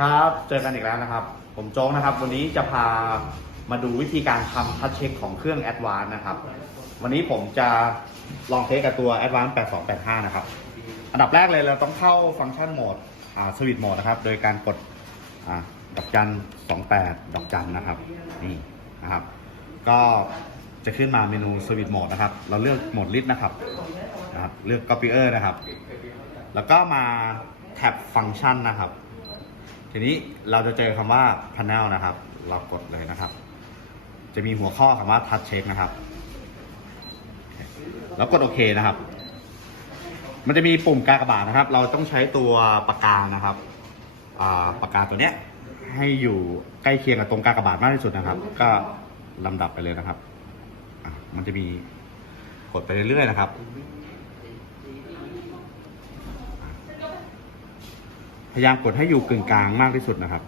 ครับ เจอกันอีกแล้วนะครับ ผมโจ๊กนะครับ วันนี้จะพามาดูวิธีการทำทัชเช็คของเครื่อง a d v a n c e นะครับ วันนี้ผมจะลองเทสกับตัว a d v a n c e 8285 นะครับ อันดับแรกเลยเราต้องเข้าฟังก์ชันโหมดสวิตโหมดนะครับ โดยการกดอ่าดอกจัน 28 ดอกจันนะครับ นี่นะครับ ก็จะขึ้นมาเมนูสวิตโหมดนะครับ เราเลือกโหมดลิสต์นะครับนะครับ เลือก Copier นะครับ แล้วก็มาแท็บฟังก์ชันนะครับ ทีนี้เราจะเจอคำว่า panel นะครับ เรากดเลยนะครับ จะมีหัวข้อคำว่า touch check นะครับ แล้วกดโอเคนะครับ มันจะมีปุ่มกากบาทนะครับ เราต้องใช้ตัวปากกานะครับปากกาตัวเนี้ยให้อยู่ใกล้เคียงกับตรงกากบาทมากที่สุดนะครับ ก็ลำดับไปเลยนะครับ มันจะมีกดไปเรื่อยๆนะครับ พยายามกดให้อยู่กึ่งกลางมากที่สุดนะครับ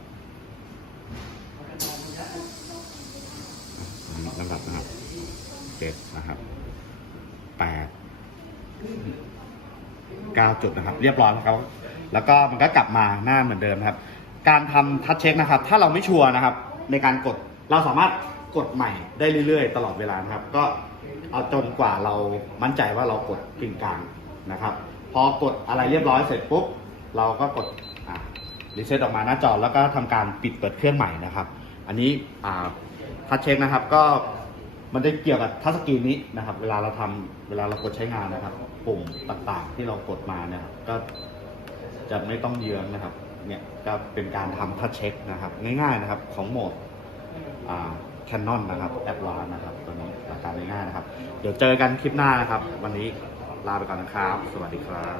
ลำดับนะครับเจ็ดนะครับแปดเก้าจุดนะครับ เรียบร้อยครับ แล้วก็มันก็กลับมาหน้าเหมือนเดิมครับ การทำทัชเช็คนะครับ ถ้าเราไม่ชัวร์นะครับ ในการกดเราสามารถกดใหม่ได้เรื่อยๆ ตลอดเวลาครับ ก็เอาจนกว่าเรามั่นใจว่าเรากดกึ่งกลางนะครับ พอกดอะไรเรียบร้อยเสร็จปุ๊บเราก็กด รีเซ็ตออกมาหน้าจอแล้วก็ทำการปิดเปิดเครื่องใหม่นะครับ อันนี้ทัชเช็คนะครับก็มันจะเกี่ยวกับทัชสกรีนนี้นะครับ เวลาเราทำเวลาเรากดใช้งานนะครับ ปุ่มต่างๆ ที่เรากดมาเนี่ยครับก็จะไม่ต้องเยื้องนะครับเนี่ยก็เป็นการทำทัชเช็คนะครับ ง่ายๆนะครับของโหมดแคนนอนนะครับแอดวานนะครับตัวนี้หลักการง่ายๆนะครับ เดี๋ยวเจอกันคลิปหน้านะครับ วันนี้ลาไปก่อนนะครับ สวัสดีครับ